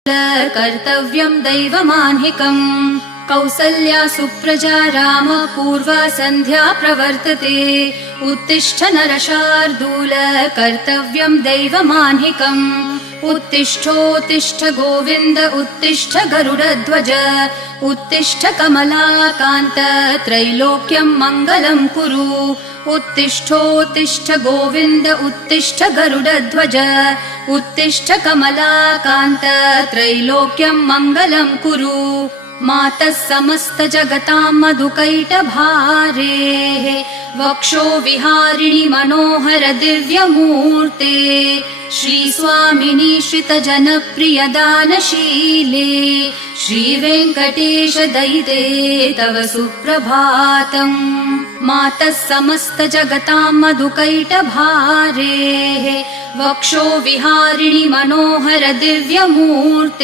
कर्तव्यं दैवमान्हिकम्। कौसल्या सुप्रजा राम पूर्वा सन्ध्या प्रवर्तते। उत्तिष्ठ नरशार्दूल कर्तव्यं दैवमान्हिकम्। उत्तिष्ठोत्तिष्ठ गोविन्द उत्तिष्ठ गरुडध्वज। उत्तिष्ठ कमलाकान्त त्रैलोक्यं मङ्गलं कुरु। उत्तिष्ठोत्तिष्ठ गोविन्द उत्तिष्ठ गरुडध्वज। उत्तिष्ठ कमलाकान्त त्रैलोक्यं मङ्गलं कुरु। मातः समस्त जगतां मधुकैटभारेः वक्षो विहारिणि मनोहर दिव्यमूर्ते। श्रीस्वामिनि श्रितजनप्रिय दानशीले श्रीवेङ्कटेश दयिते तव सुप्रभातम्। मातः समस्त जगतां मधुकैटभारेः वक्षो विहारिणि मनोहर दिव्यमूर्ते।